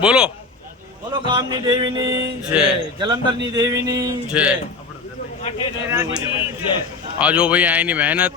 બોલો બોલો ગામની દેવીની જય, જલંધરની દેવીની જય. આ જો ભાઈ આની મહેનત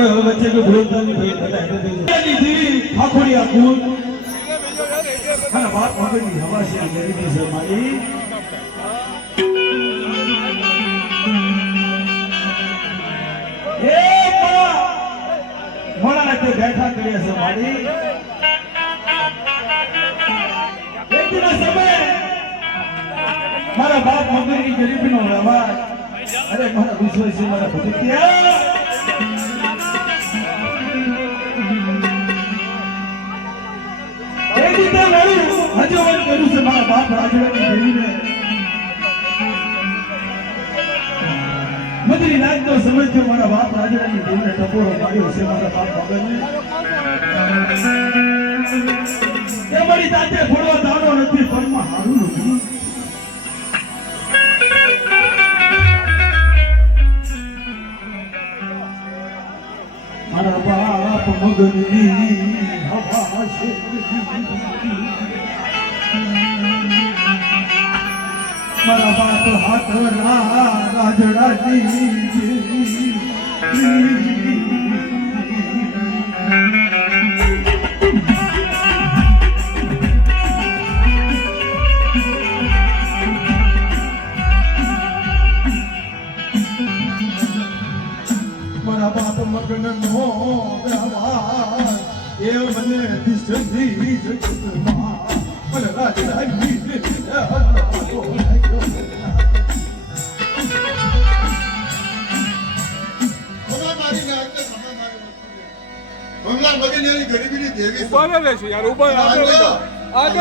કોઈ હવે વચ્ચે કોઈ ભૂલતાની ભેટ બધા હેઠળ દીધી ખાખોડિયા કુલ અને વાત મગજની હવા છે ગરીબી છે મારી એ મોડા તે બેઠા કર્યા છે મારી એકના સમય મારા બાપ મગજની ગરીબીનો વ્યવહાર અરે મારા વિશ્વાસ છે મારા ભૂતિયા એક રીતે લડું હજુ વન કર્યું છે મારા બાપ રાજવાની દેવીને મધરી નાચનો સમય થયો મારા બાપ રાજવાની દેવીને ટપોરો માર્યો છે મારા બાપ મગજને એ મારી તાતે ફોડવા દાડો નથી પગમાં હારું નથી મારા બાપ મગજની હવા છે મારા બાપ હાથના રાજડાની મારા બાપ મગનનો વ્યવહાર એ મને દિશની જગતમાં મને રાજડાની ગરીબીની દેવી ઉભા રહે છે યાર ઉભા આગળ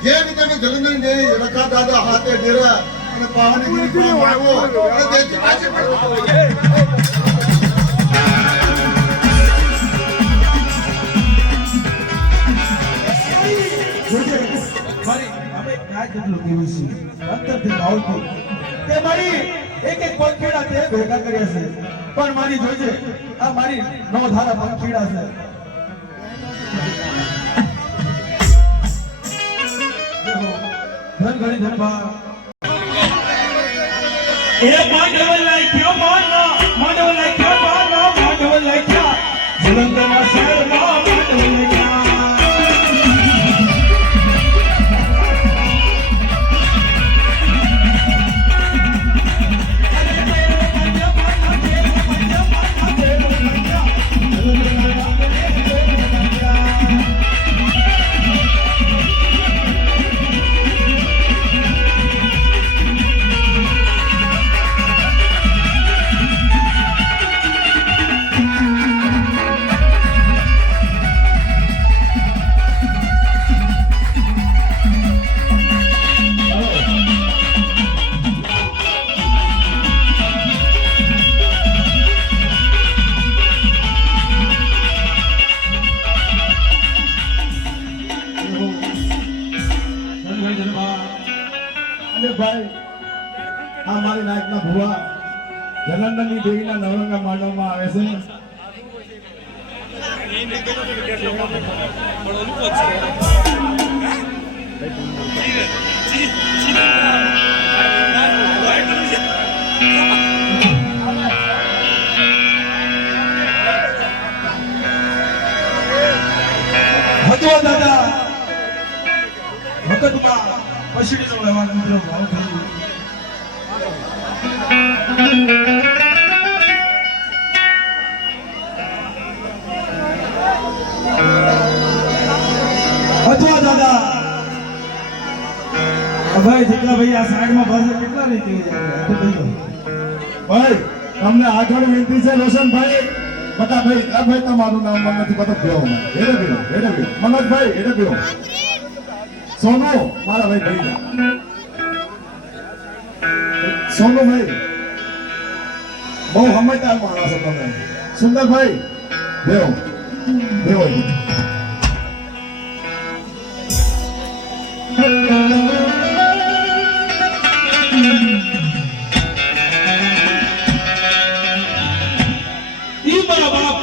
જે રીતે જલંધર દેવી રખા દાદા હાથે ડેરા અને પાવાની પાછી મારી હવે ન્યાય જેટલું કેવું છે અંતરથી ભાવતું તે મારી એક એક પંખીડા તે ભેગા કર્યા છે પણ મારી જોજે આ મારી નવ ધારા પંખીડા છે ધન ઘણી ધનભા એ માંડવ લાખ્યો માંડવ લાખ્યો માંડવ લાખ્યા જલંધરના શહેરમાં માંડવ લાખ્યા મારી નાયકના ભુવા જલંધરની દેવીના નવરંગા માંડવામાં આવે છે હજવા દાદા વખતમાં પછડીનો વ્યવહાર મિત્રો ભાવ થયો અથવા દાદા ભાઈ જેટલા ભાઈ આ સાઈડમાં બસ કેટલા રહી ગઈ ભાઈ તમને આગળ વિનંતી છે રોશનભાઈ બતા ભાઈ આ ભાઈ તમારું નામ મને નથી પતો કયો હેડે પીરો મનોજભાઈ હેડે પીરો સોનુ મારા ભાઈ ભરી સોનુ ભાઈ બહુ સમજદાર માણસ છો તમે સુંદરભાઈ દેવો દેવો ઈ મારા બાપ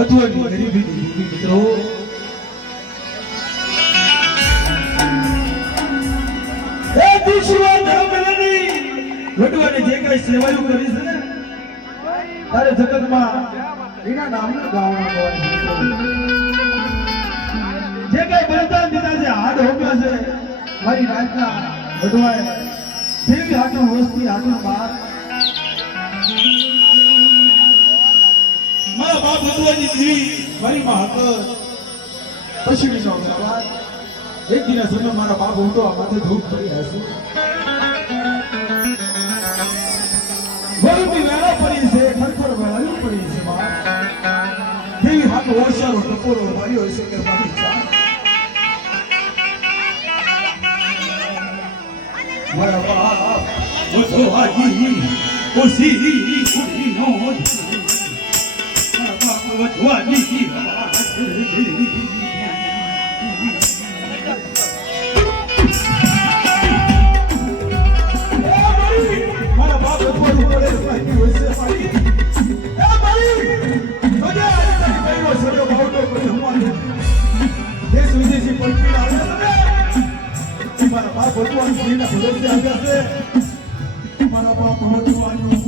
અધવની ગરીબી મિત્રો એ દીશવા ધર્મની વડવાને જે કઈ સેવાયું કરી છે ને તારે જગતમાં એના નામનું ગાવના ગવાય જે કઈ બલિદાન દીધા છે હાડ હોમ્યા છે મારી રાતના વડવાએ દેવી હાટું વસ્તી હાટું બાર મારા બાપ વડવાની દેવી મારી માં હતો પશ્ચિમી નો સવાલ એક દિન સમય મારા બાપ ઉઠો આ માથે ધૂપ કરી હશે ગોળની વેળા પડી છે ખરખર વેળા પડી છે બાપ દેવી હાથ ઓછારો ટપોરો માર્યો હશે કે મારી જાન મારા બાપ ઉઠો આજી ઓસી કુડી નો મારા બાપ વડવાની મારા બાપ બધું પડે પાકી હોય છે પાડી એ ભાઈ જોજે આજે તારી ભાઈનો સડ્યો બાવડો કોઈ હમારે દેશ વિદેશી પલટી આવે છે મારા બાપ ભગવાન શ્રીના ભરોસે આવ્યા છે મારા બાપ ભગવાનનું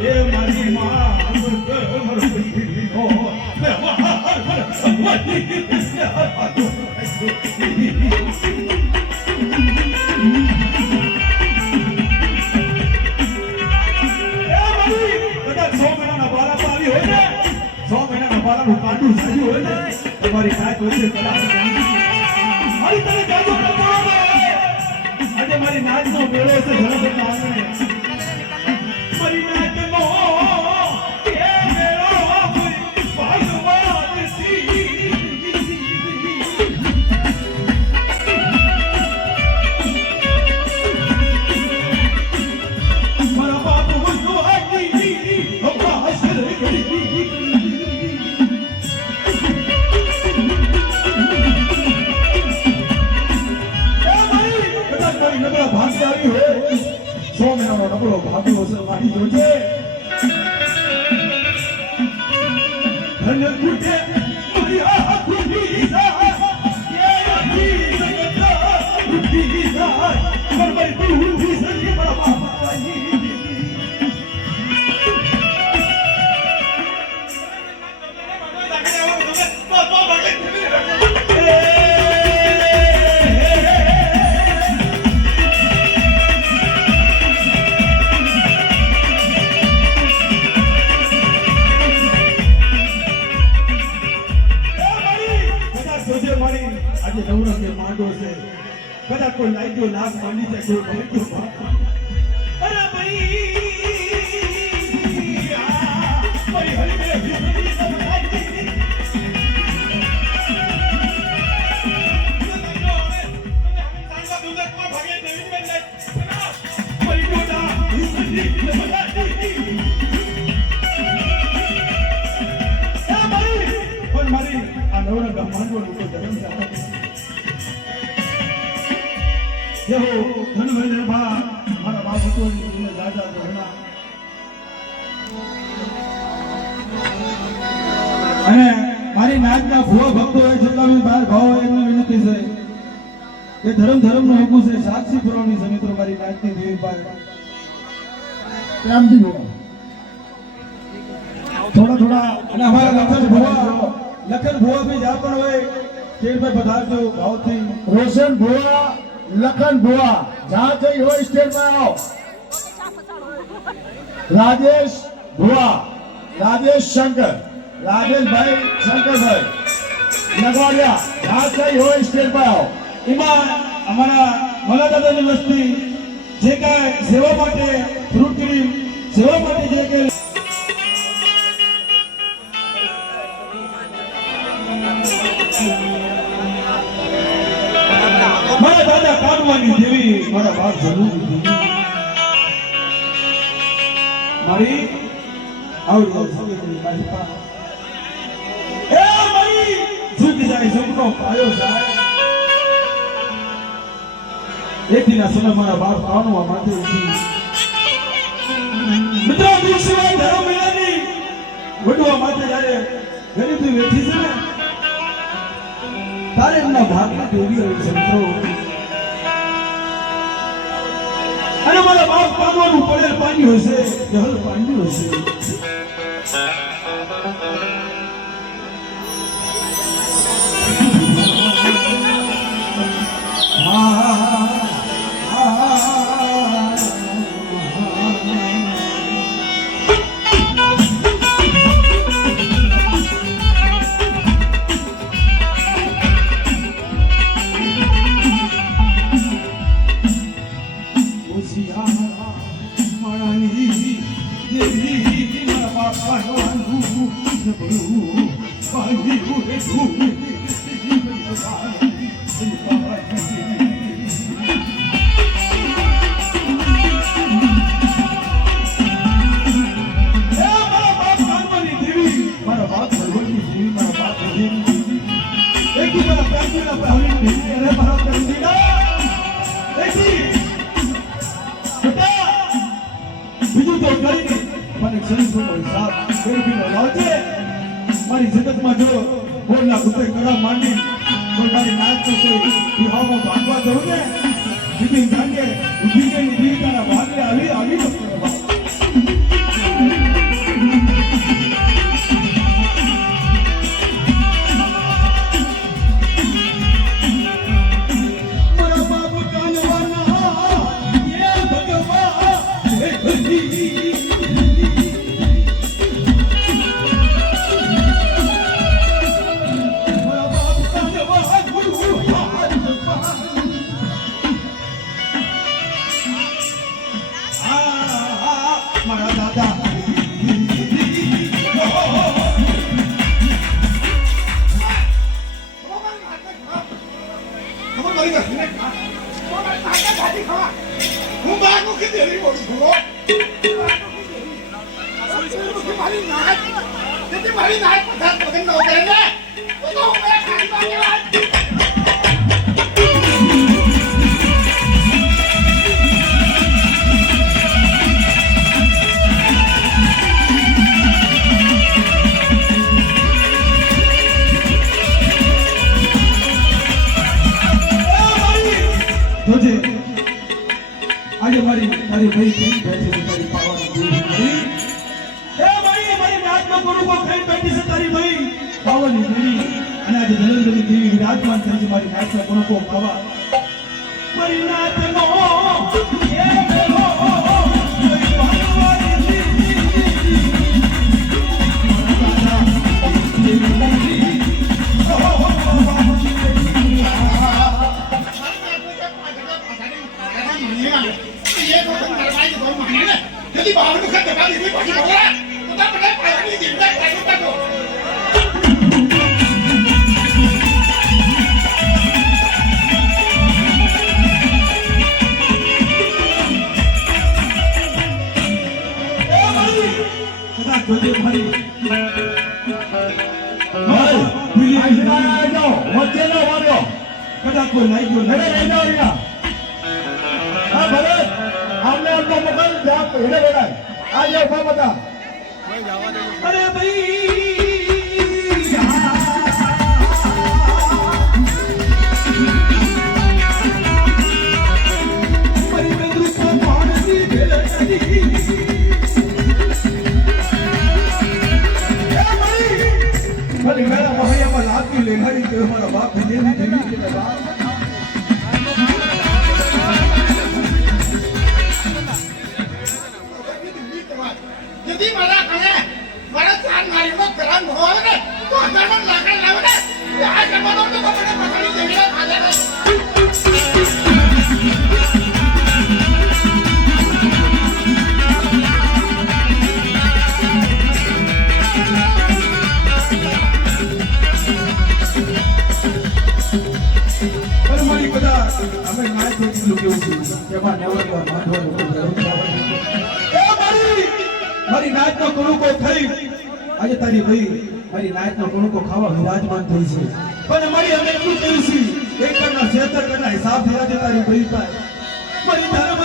એ મારી માં તમારી સાથ વચ્ચે મારી તને જાગો આજે મારી નાચનો મેળો છે ધરમના આંગણે મારી નાચનો એ મેળો ભગવાન સી મારા બાપ હું આજી હવા હસર કરી નબળા ભાગ્યાવી હોય 100 મહિનાનો નબળો ભાગ્યો છે મારી જોજે ધન કુટે મારી આ ખુદી સા એ આખી જગત ખુદી સા પર ભાઈ તું ભી સજી બડા બાપાજી આજે નવરંગ કે માંડો છે કદાચ કોઈ લાગ્યો નાક માંડી છે કોઈ ભરતો અરે ભાઈ ભાઈ હરી મે ભીતરી સમજાઈ મારી આ નવરંગ માંડવો લોકો ધર્મ ચાલે જેવો ધનભાઈ બા મારા બાપ હતો એને દાદા ઘણા અને મારી નાચના ભુવા ભક્તો હોય જેટલા બી બહાર ભાવ હોય એમની વિનંતી છે કે ધર્મનું હકું છે સાક્ષી પુરવણી છે મિત્રો મારી નાચની દેવી પાસે પ્રેમથી બોલો થોડા અને અમારા લખન ભુવા બી જ્યાં પણ હોય સ્ટેજ પર પધારજો ભાવથી રોશન ભુવા લખન ભુવા જ્યાં જઈ હોય સ્ટેજ પર આવો રાજેશ ભુવા રાજેશ શંકર રાજેશભાઈ શંકરભાઈ નગવાડિયા જ્યાં જઈ હોય સ્ટેજ પર આવો એમાં અમારા મલાદાદાની વસ્તી જે કાંઈ સેવા માટે ફ્રૂટ ક્રીમ સેવા માટે જે કાંઈ કાઢવાની દેવી મારા બાપ જરૂરી દેવી મારી આવડી સગી મારી પા એ મારી ઝુક જાય ઝુકનો પાયો જાય એકદીના સમય મારા બાપ કાનવા માથે ઉઠી મિત્રો દિવસમાં ધર્મ મિલાની વડવા માથે જ્યારે ગરીબી બેઠી છે ને તારે એમના ભાગમાં દેવી હોય છે મિત્રો અને મારા બાપ પાડવાનું પડેલ પાણી હશે જહલ પાણી હશે મારી જગતમાં જો બોલના ગુતે કરા માંડી તો મારી નાચ તો કોઈ વિવાહમાં ભાગવા દઉં ને બીજી જાગે ઉભી ગઈ જીવિકાના ભાગને આવી આવી આજે મારી ભાઈ બેઠી છે તારી પાવાની દેવી એ મારી નાચમાં ગુરુ કો ખાઈ બેઠી છે તારી ભાઈ પાવાની દેવી અને આજે જલંધરની દેવી વિરાજમાન થઈ છે મારી નાચમાં ગુરુ કો પાવા મારી નાચનો એ મેલો jadi bahan bukan terbalik ini bagi bola kita pernah kayak ini kita kayak itu kan Kata aku naik dulu, naik dulu. Ah, boleh. हमने आपको मकान जहाँ पे हिला लेना है आज ये उठा बता अरे भाई मरी में दुख पानी भेला चली ए मरी मेरा वहाँ पर रात की लेना ही तो हमारा बाप देवी देवी के बाप jadi malah kayak malah jangan ngari kok geran bawa deh tuh jangan lakukan lawan deh ya aja mau tuh kok pada pasal ini jadi aja deh Aduh mari pada અમે નાચ એટલું કેવું છું કે માં નેવરિયા બાંધવાનું કોઈ જરૂર નથી. એ મારી નાચનો કણુકો થઈ આજે તારી ભાઈ મારી નાચનો કણુકો ખાવા વિરાજમાન થઈ છે. પણ મારી અમે એટલું કહ્યું છે એક કરના 76 કરના હિસાબ થયા છે તારી ભાઈ પાસે મારી ધર્મ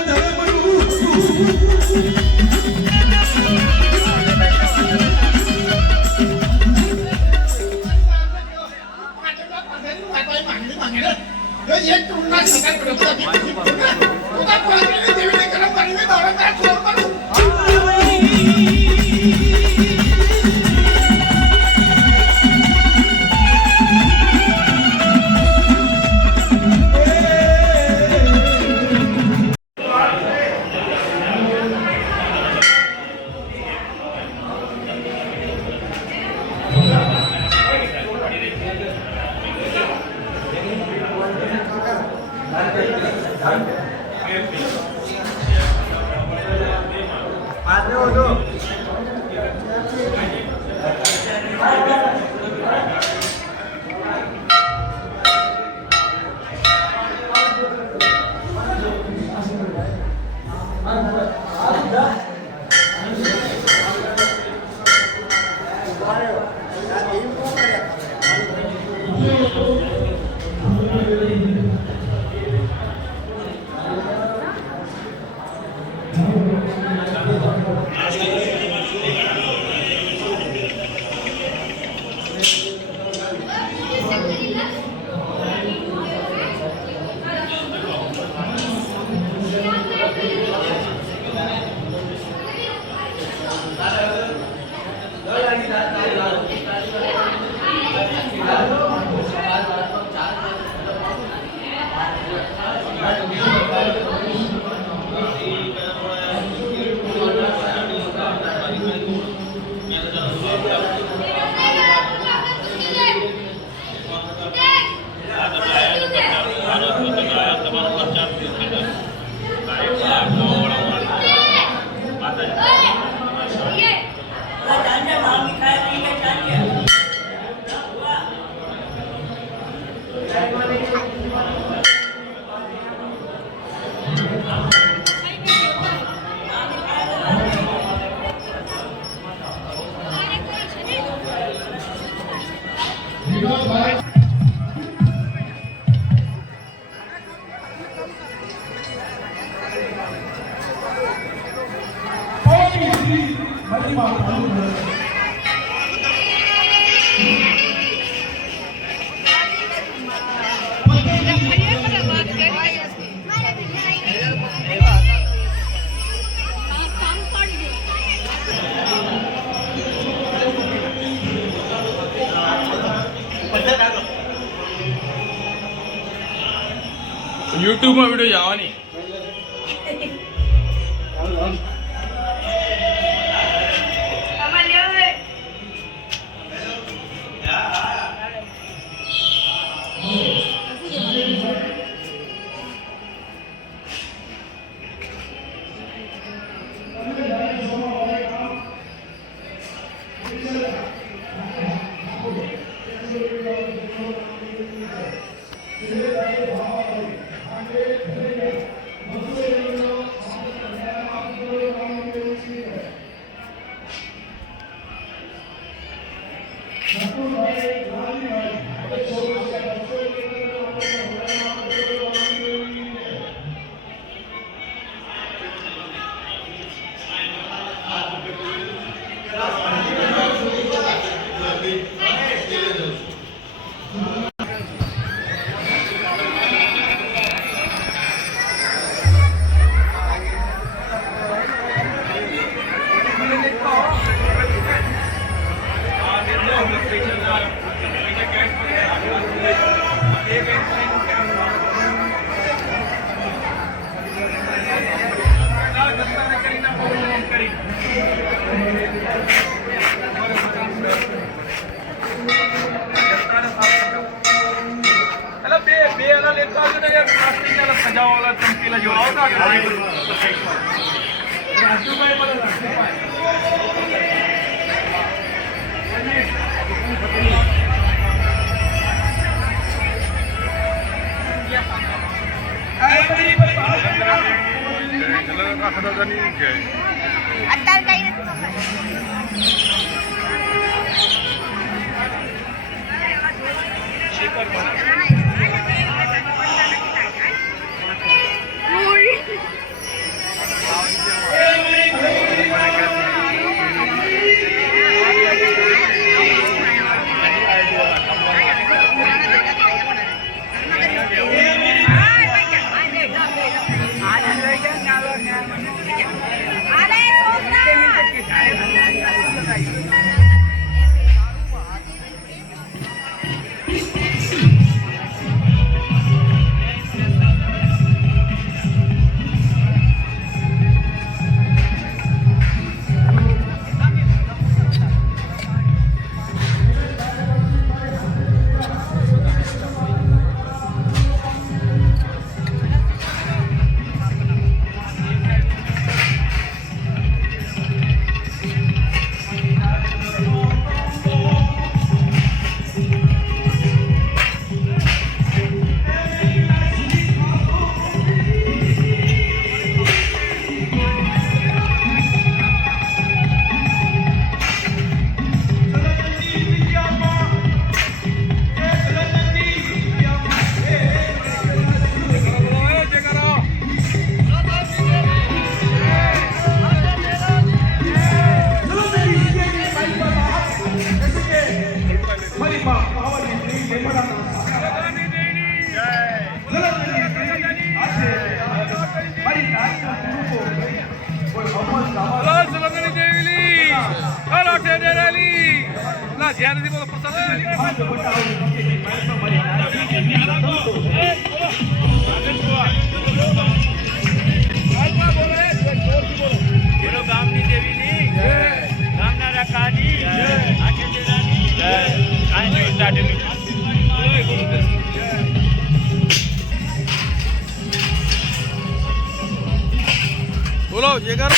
YouTube માં વિડિયો આવવાની અત્યારે કઈ નથી બોલો જે કરો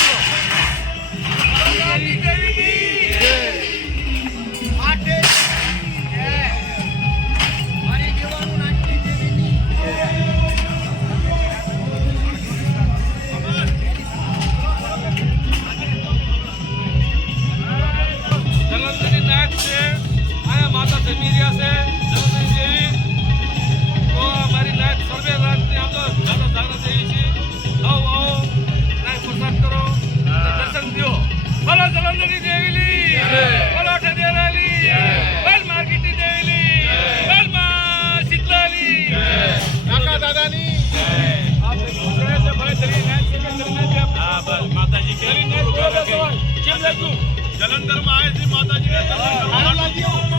જલંધરમાં આવે છે માતાજી સારું લાગ્યું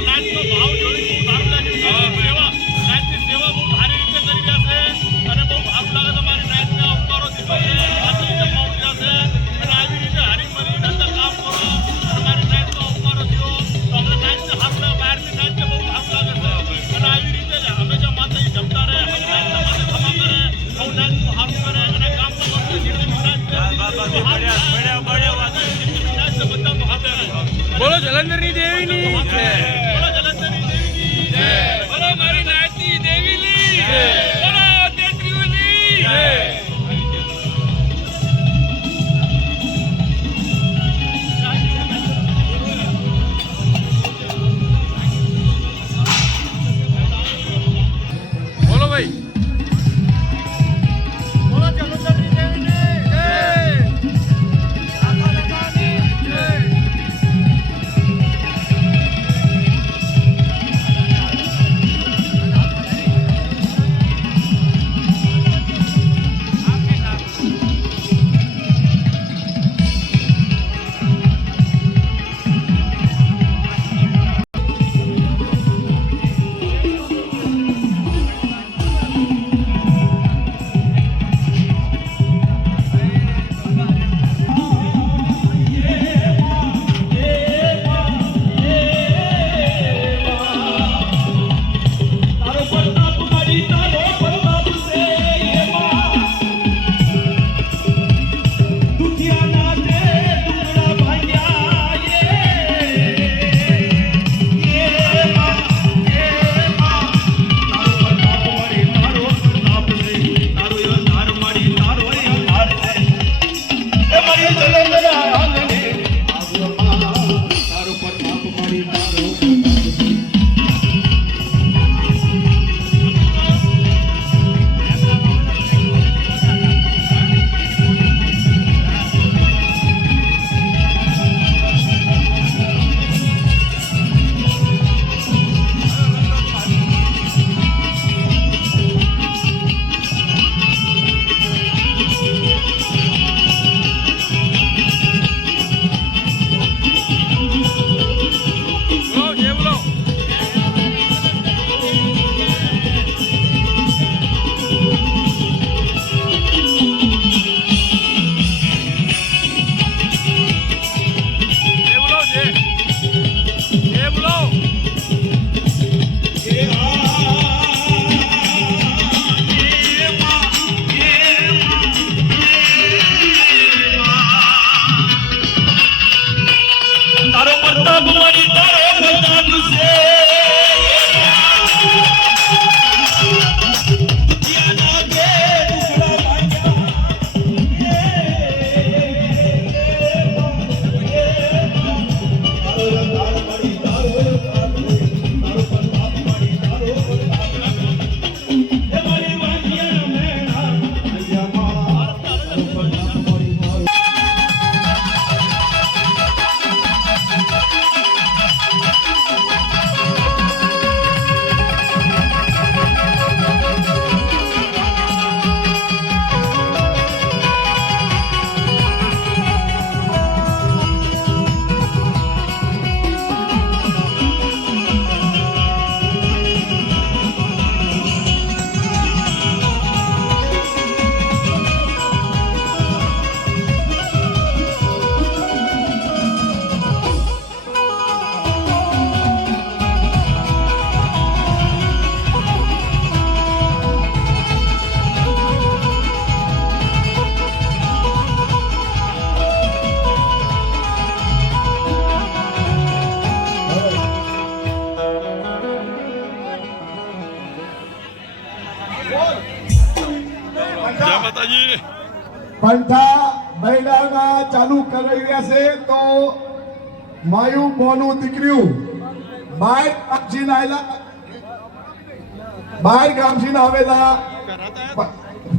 નાચનો ભાવ જોઈ સારું લાગ્યું નાચની સેવા બહુ સારી રીતે કરી રહ્યા છે અને બહુ સારું લાગે તમારી નાચને ઉપકારો દીધો છે માતાજી જમવા ઉતર્યા છે અને આવી રીતે હરીમરી અંદર કામ કરો તમારી નાચનો ઉપકારો થયો તો અમને નાચને સારું લાગે બહારની નાચને બહુ સારું લાગે છે અને આવી રીતે જ હંમેશા માતાજી જમતા રહે નાચના માટે ખમા કરે બહુ નાચનું સારું કરે અને કામ તો કરશે જેટલી નાચ બોલો જલંધરની દેવીની બોલો જલંધરની દેવીની બોલો મારી નાચની દેવીની બોલો તેત્રીઓની બોલો ભાઈ જય માતાજી. पंथा बैलाना चालू कर રહ્યા છે તો માયુ બોનું દીકરીઓ બહાર ગામથી આવેલા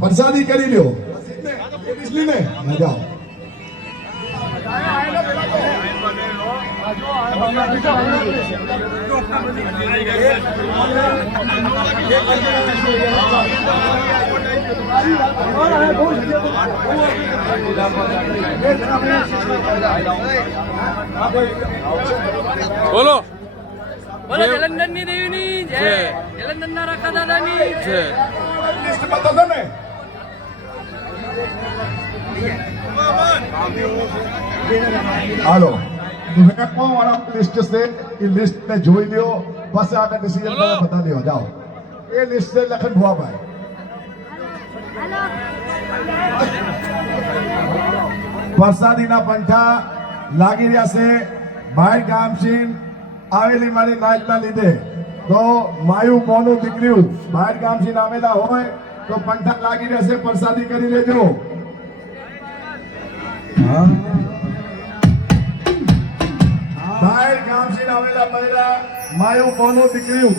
પ્રસાદી કરી લ્યો ને જાઓ બોલો બોલો જલંધરની દેવીની જય જલંધરના રાખા દાદાની જય. લિસ્ટ બતા દો ને હાલો કौन वाला लिस्ट से ये लिस्ट में જોઈ લ્યો પછી આગળ ડિસિઝન તમે બતા દો જાઓ એ લિસ્ટ से લખન ભુવા ભાઈ પ્રસાદીના પંઠા લાગી રહ્યા છે બહાર ગામથી આવેલી મારી નાયકના લીધે તો માયુ મોનું દીકરીયું બહાર ગામથી આવેલા હોય તો પંઠા લાગી રહેશે પ્રસાદી કરી લેજો બહાર ગામથી આવેલા મહિલા માયુ મોનું દીકરીયું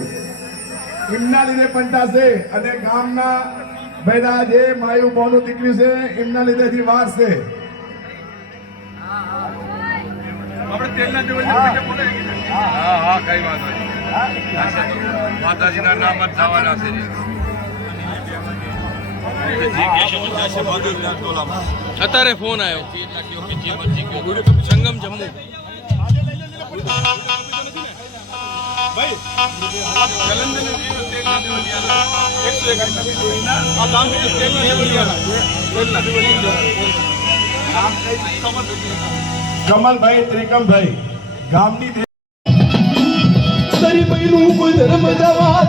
એમના લીધે પંઠા છે અને ગામના બેડા જે માયુ મોનું દીકરી છે એમના લીધેથી વાર છે હા કઈ વાંધો નહીં. માતાજીના નામ જ થવાના છે. અત્યારે ફોન આવ્યો સંગમ જમ્મુ કમલભાઈ ત્રિકમભાઈ ગામની તારી બહેનું કોઈ ધર્મ દવા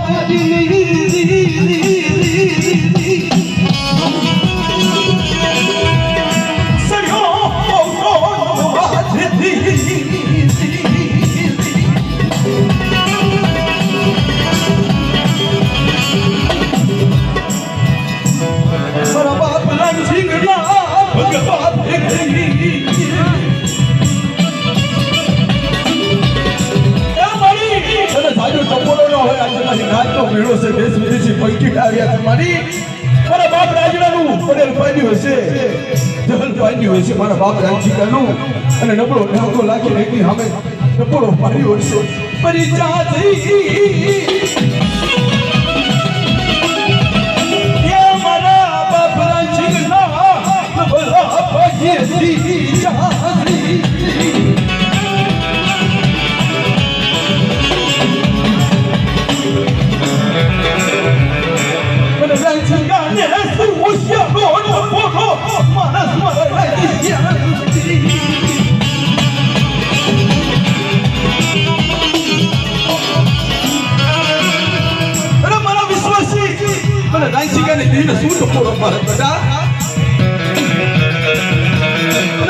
દેશ વિદેશી પૈકી આવ્યા છે મારી મારા બાપ રાજડાનું પટેલ પાડ્યું હશે જહલ પાડ્યું હશે મારા બાપ રાજજીકાનું અને નબળો ઢાંકો લાગી એકની સામે નબળો પાડ્યો હશે પરિચા મારા બાપ રાજજીકના નબળા પાડ્યે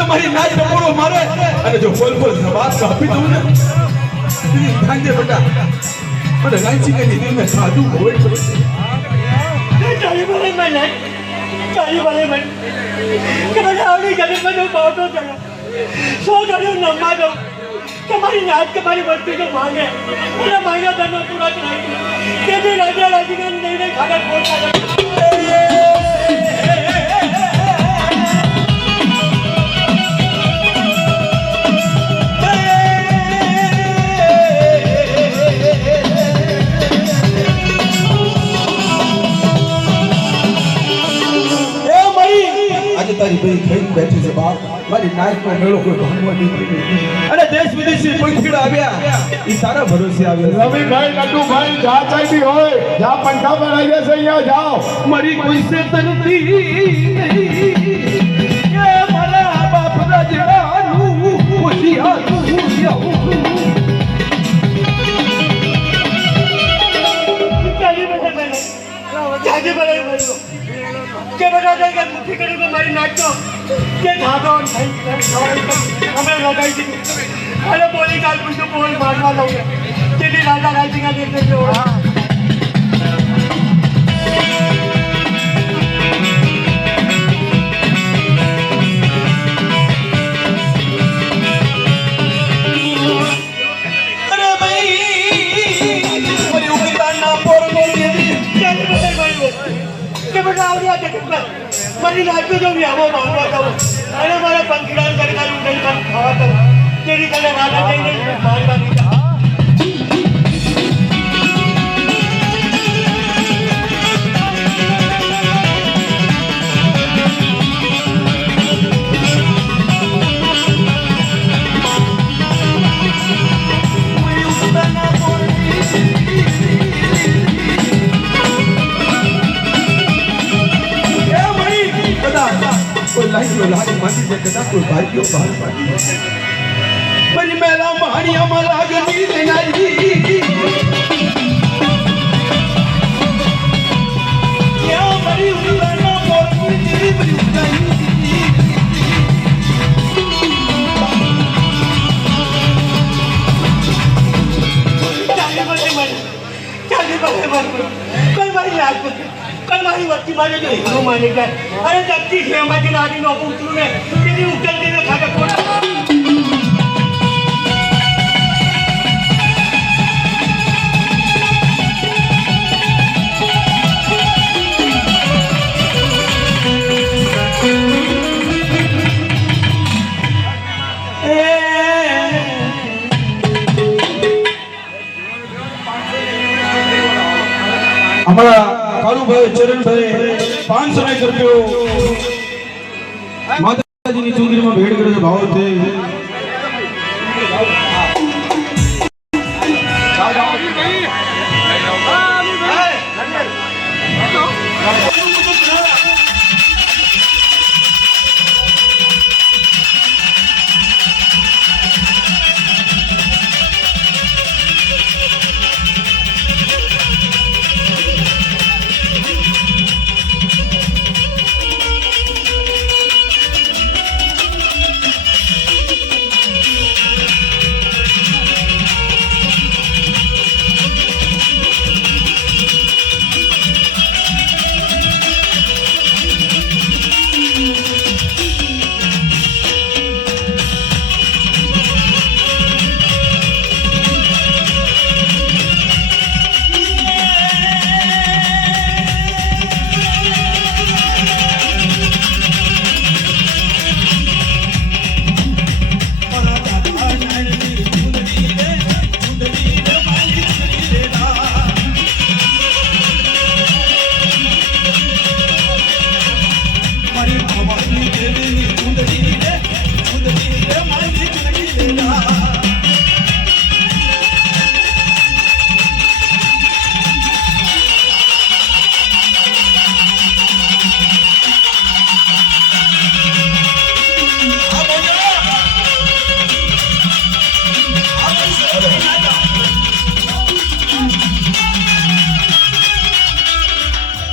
મારી નાચ નપોડો મારે અને જો બોલ બોલ જવાબ કાપી દઉં ને ભાંગે બેટા મને રાંચી કે દીને સાદું હોય તારી ભલે મને તારી ભલે મને કે મને આવડી ગરીબ મને બાવતો કર્યો સો કર્યું નમવા દો તમારી નાચ કે મારી વસ્તી તો માંગે અને માંગ્યા ધર્મ પૂરા કરાવી કે બી રાજા રાજીને લઈને ખાડા પહોંચાડે તારી બધી થઈ બેઠી છે બાપ મારી નાચનો મેળો કોઈ ભાંગવા નહીં અને દેશ વિદેશી પંખીડા આવ્યા એ તારા ભરોસે આવ્યા રવિભાઈ નટુભાઈ જા ચાઈતી હોય જા પંખા પર આવી જશે અહીંયા જાઓ મારી કોઈ સે તનતી એ મારા બાપ રાજડાનું હોશિયારું જાગે ભલે કે બધા કે મુઠ્ઠી કરી તો મારી નાખતો કે ધાગો અમે લગાઈ દીધું અને બોલી કાલ પૂછું બોલ મારવા લઉં કેટલી રાજા રાજી કા દેખ બધા આવડ્યા જગતમાં મારી નાચતો જો વ્યામો માંગવા કહું અને મારા પંખીડાને સરકાર ઉડન ખાવા કહું તેની તને રાધા જઈને મારવા દીધા કોઈ લાગ્યો લાગ માંડી છે કદાચ કોઈ ભાગ્યો બહાર પાડી પણ મેલા મહાણિયામાં લાગતી દેનારી ક્યાં મરી ઉડાના પોતની જીવ ઉડાઈ કોઈ મારી લાગ કઈ મારી વસ્તી મારે જો હીરો માની જાય અરે જગતી છે એમાંથી નારીનો પૂછું ને તેની ઉકેલતીને ખાતે કોણ हमारा कालू भाई चरण भाई 500 रुपयो माताजी ની ચુંદડીમાં ભેટ કરે છે ભાવ છે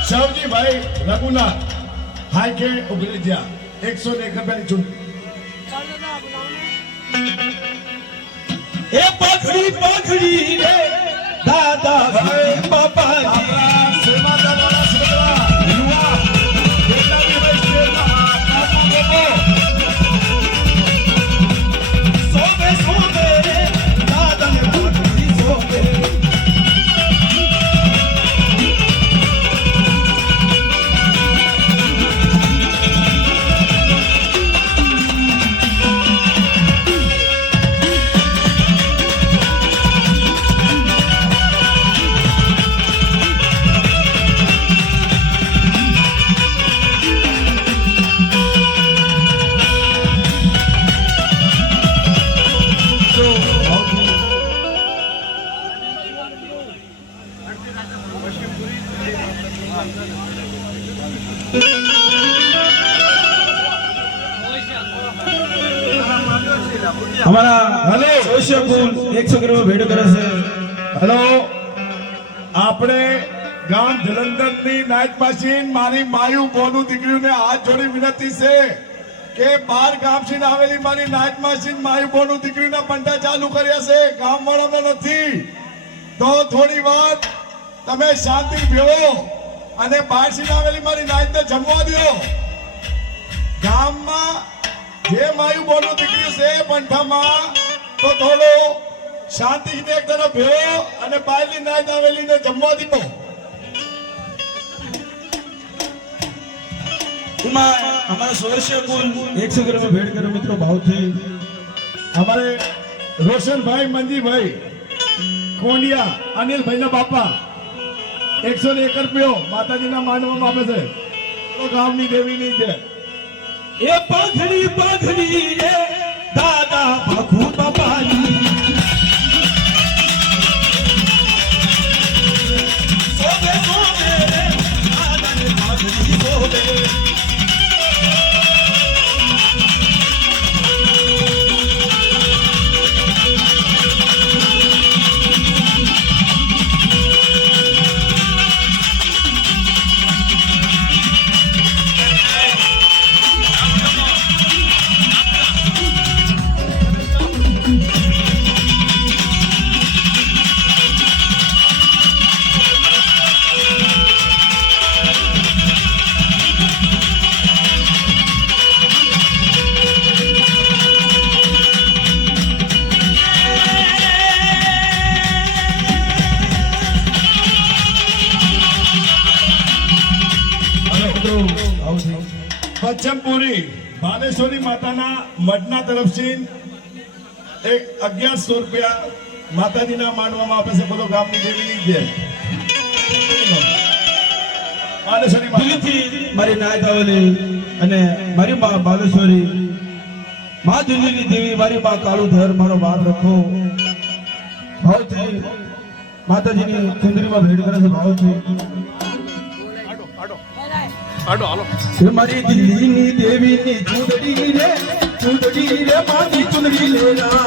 સૌજી ભાઈ રઘુનાથ હાઈ કે ઉભરી જ્યાં 101 રૂપિયાની ચૂંટણી એ પાખડી પાખડી રે દાદા ભાઈ બાપાજી हमारा हेलो सोशल कुल 100 रुपया भेट करे છે હેલો આપણે ગામ જલંધરની નાઈટ મશીન મારી માયુ બોનું દીકરીઓને હાથ જોડી વિનંતી છે કે 12 ગામથી આવેલી મારી નાઈટ મશીન માયુ બોનું દીકરીના પંડા ચાલુ કર્યા છે ગામ વાળાનો નથી તો થોડી વાર તમે શાંતિ બેહો અને બહારથી આવેલી મારી નાઈટને જમવા દો ગામમાં જે માયુ બોનું દીકરીઓ છે પંઠામાં તો થોડો શાંતિથી એક તરફ બેહો અને બહારની નાઈટ આવેલીને જમવા દો એમાં અમારા સોળસ્ય કુલ 100 ગ્રામ ભેટ કરે મિત્રો ભાવથી અમારે રોશનભાઈ મંજીભાઈ કોંડિયા અનિલભાઈના બાપા 101 રૂપિયો માતાજીના માંડવામાં આપે છે તો ગામની દેવીની છે એ પાઘડી પાઘડી રે દાદા બાપુ બાપાની સોબે સોબે રે દાદા ને પાઘડી સોબે પચ્છમપુરી બાલેશ્વરી માતાના મઢના તરફથી એક 1100 રૂપિયા માતાજીના માંડવામાં આપે છે બોલો ગામની દેવીની જય બાલેશ્વરી દિલ્હીથી મારી નાયક આવેલી અને મારી મા બાલેશ્વરી મા દિલ્હીની દેવી મારી મા કાળુધર મારો બાર રખો ભાવથી માતાજીની ચુંદડીમાં ભેટ કરે છે ભાવથી આડો હાલો એ મારી દિલ્હીની દેવીની ચુંદડી રે મારી ચુંદડી લેના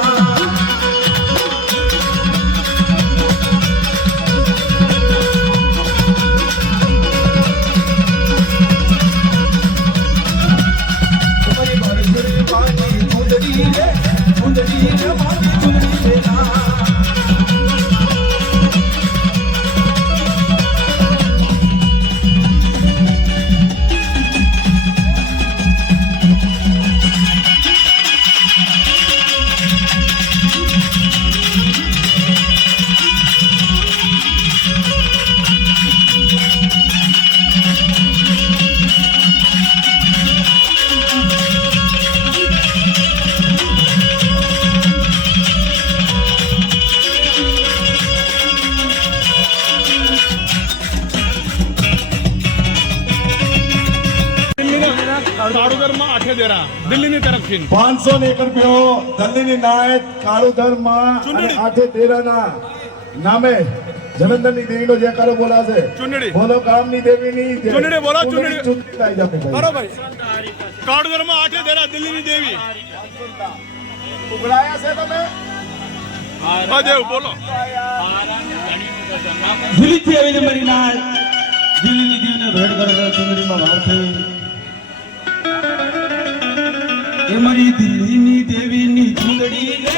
મારી બાલેશ્વરી મારી ચુંદડી રે મારી ચુંદડી લેના કાળુદરમાં આઠેદેરા દિલ્હીની તરફથી 501 રૂપિયો દિલ્હીની નાયક કાળુધરમાં અને આઠે તેરાના નામે જલંધરની દેવીનો જયકારો બોલાશે ચુંદડી. બોલો ગામની દેવીની જય. ચુંદડી બોલો, ચુંદડી. ચુંદડી લાવી આપે ભાઈ. કરો ભાઈ કાળુદરમાં આઠેદેરા દિલ્હીની દેવી ઉઘરાયા છે તમે હા દેવ બોલો દિલ્હીથી આવીને મારી નાયક દિલ્હીની દેવીને ભેટ કરે છે ચુંદડીમાં ભાવથી એ મારી દિલ્હીની દેવીની ચુંદડી રે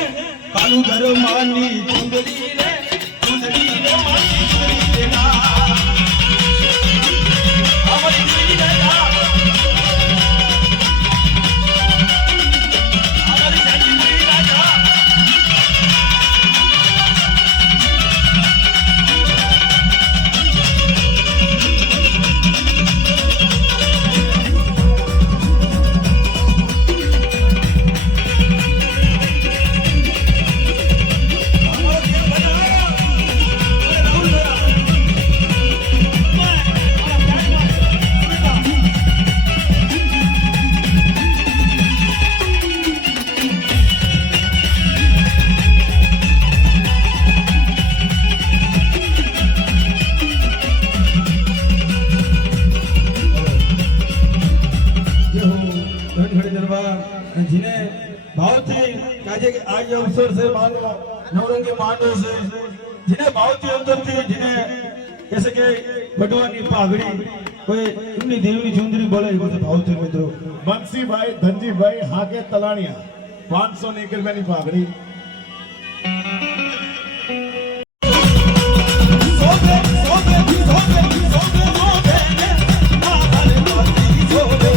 કાળુધર માની ચુંદડી રે માની ચુંદડી લેના અમારી દિલ્હી રાજા અમારી દિલ્હી રાજા जिन्हें भावથી કાજે કે આજ અવસર છે માનો નવરંગી માનો છે जिन्हें भावથી અંતરથી जिन्हें कैसे કે બડવાની પાઘડી કોઈ એમની દેવની ચુંદડી બોલે એ ભાવથી મિત્રો બંસીભાઈ ધનજીભાઈ હાકે તલાણિયા 501 રૂપિયાની પાઘડી સોબે સોબે સોબે સોબે સોબે નારે માતી સોબે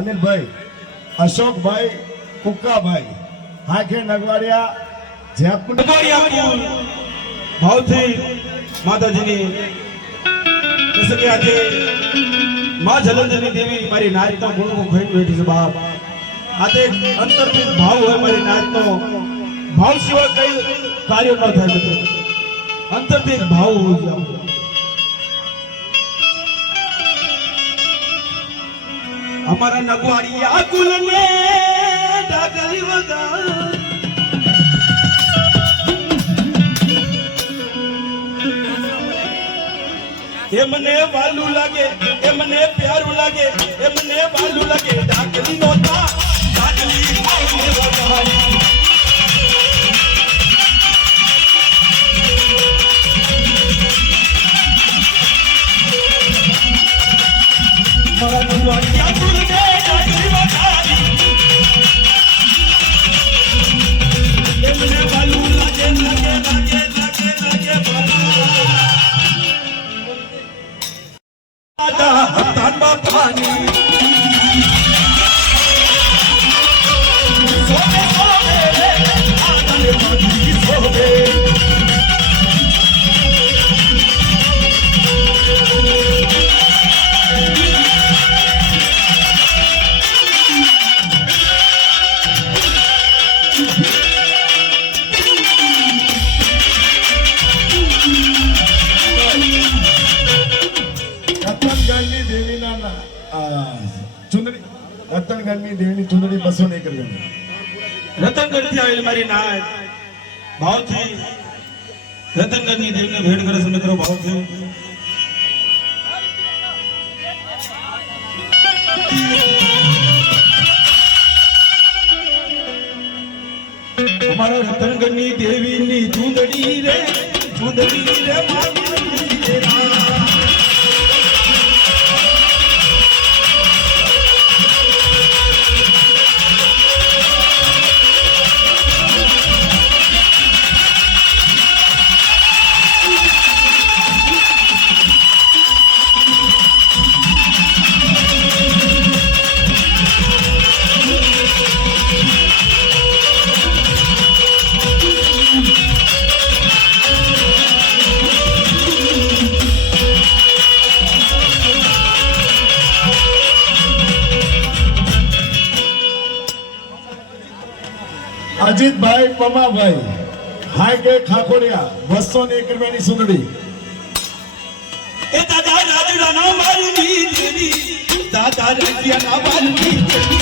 અનિલભાઈ, અશોકભાઈ, કુક્કાભાઈ, હાખે નગવાડિયા, જયપુર ભાવથી માતાજીની જैसे કે આજે માં જલંધરની દેવી મારી નાચના ગુણો ખોઈને બેઠી છે બાપ. આજે અંતરથી ભાવ હોય મારી નાચનો, ભાવ સિવાય કઈ કાર્ય ન થાય મિત્રો. અંતરથી એક ભાવ હોવો જોઈએ. અમારા નગવાડિયા કુલને ડાગરી વગર એ મને વાલું લાગે, એ મને પ્યારું લાગે, એ મને વાલું લાગે. ડાકલી નોતા ડાકલી ખાઈને વગાડી. મારા નગવાડિયા કુલને ડાકલી વગાડી. એ મને વાલું લાગે, લાગે, લાગે, લાગે, લાગે વાલા. તાંબા પાણી સોને સોને આનંદ પાણી સોને. રતનગઢની દેવીના ચુંદડી, રતનગઢની દેવીની ચુંદડી 201 રૂપિયા. રતનગઢથી આવેલી મારી નાચ ભાવથી રતનગઢની દેવીને ભેટ કરે છે મિત્રો. ભાવથી અમારા રતનગઢની દેવીની ચુંદડી રે, ચુંદડી રે મારી રે રા. અજીતભાઈ, પમાભાઈ, હાઈકે ખાખોડિયા, 201 રૂપિયાની સુંદડી. એ દાદા રાજડાના માલની દેવી, દાદા રાજ્યના માલની દેવી.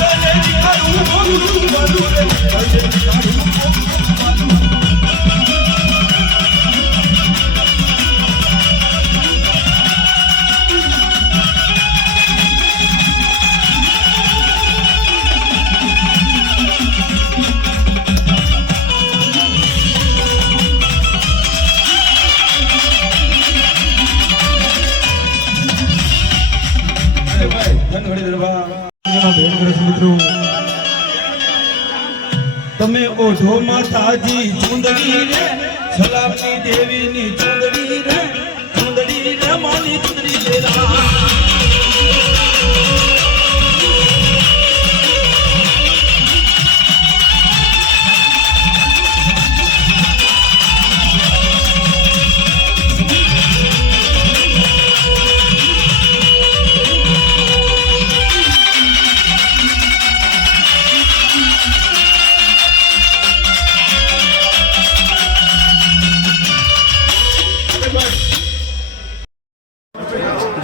તને વિચારું બોલું બોલું રે, તને વિચારું બોલું. તમે ઓઢો માતાજી ચુંદડી રે, સલામની દેવીની ચુંદડી રે, ચુંદડી રે માની ચુંદડી રે રા.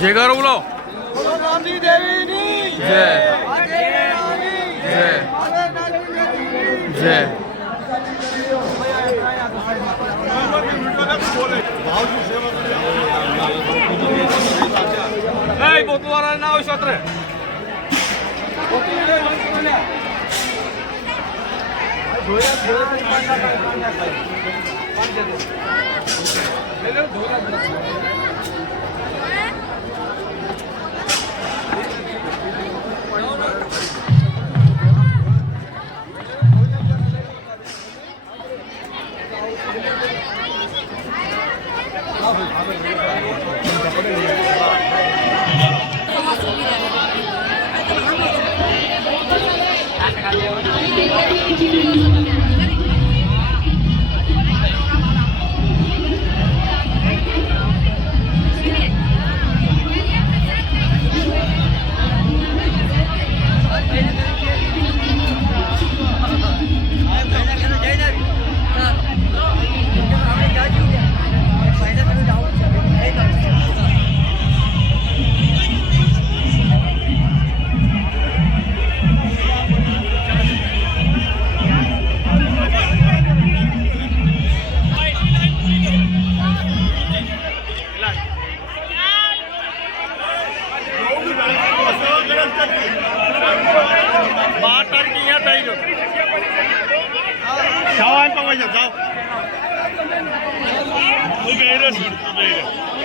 જયકારો બોલો. જય જય જય. બોતવાળા ના આવશે અત્રે.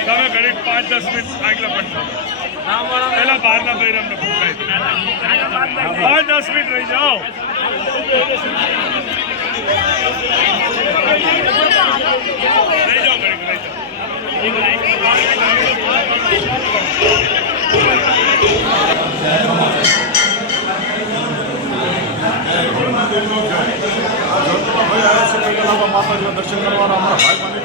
તમે ઘડીક 5-10 મિનિટ આગલા પડશો પેલા બહારના બૈરામને પકડાય 5-10 મિનિટ રહી જાઓ. રહી જાઓ ઘડીક માતાજીના દર્શન કરવાના અમારા ભાઈ માની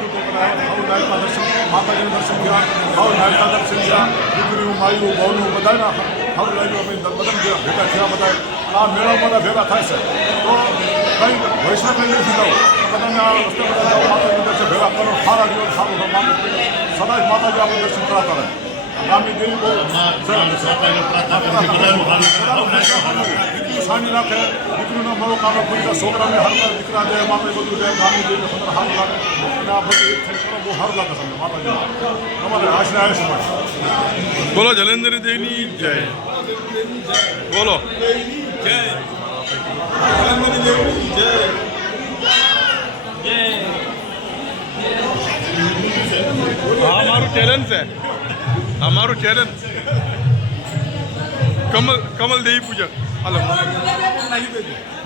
દર્શન માતાજીના દર્શન થયા નાયકના દર્શન થયા દીકરીઓ માયું બહુનું બધાના હાવ લાગ્યું અમે બધા ભેગા થયા બધા આ મેળા બધા ભેગા થાય છે તો કંઈ વૈષ્ણવ કંઈ નથી જાઓ બધાને આ રસ્તે બધા જાઓ માતાજીના દર્શન ભેગા કરો સારા દિવસ સારું સદા જ માતાજી આપણે દર્શન કરાતા રહે ગામની દેવી બહુ સાની રાખે દીકરીનો મારો કામ કોઈ છોકરાને હાલતા દીકરા જાય માપે બધું જાય ગામની દેવીને ખબર સારું લાગે અને આ બધું એક થઈ બહુ સારું લાગે તમને માતાજી અમારે આશરે આવે છે બોલો જલેન્દ્ર દેવની જય. બોલો હા અમારું ચેલેન્જ છે અમારું ચેલેન્જ કમલ દેવી પૂજક હાલો હા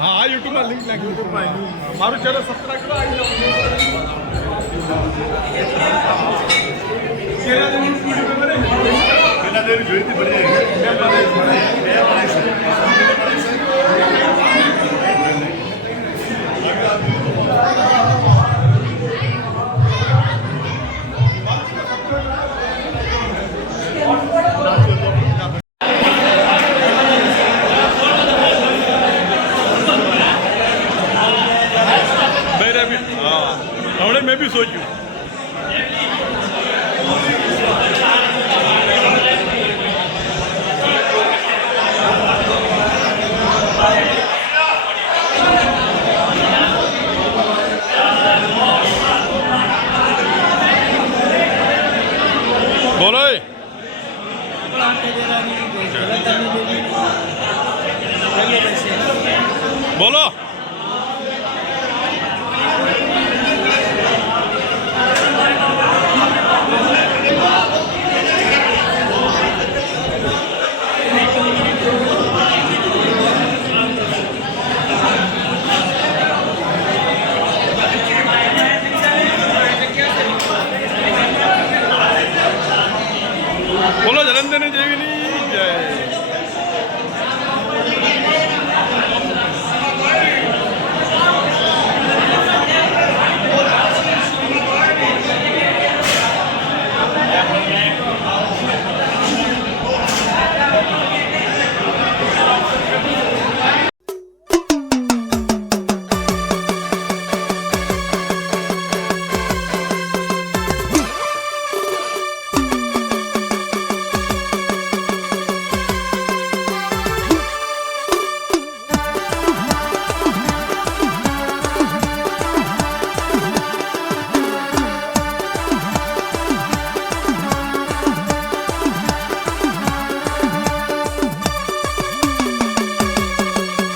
હા યુટ્યુબમાં લિંક નાખી યુટ્યુબમાં મારું ચેનલ સબસ્ક્રાઈબ કરો આવી हमने मैं भी सोचू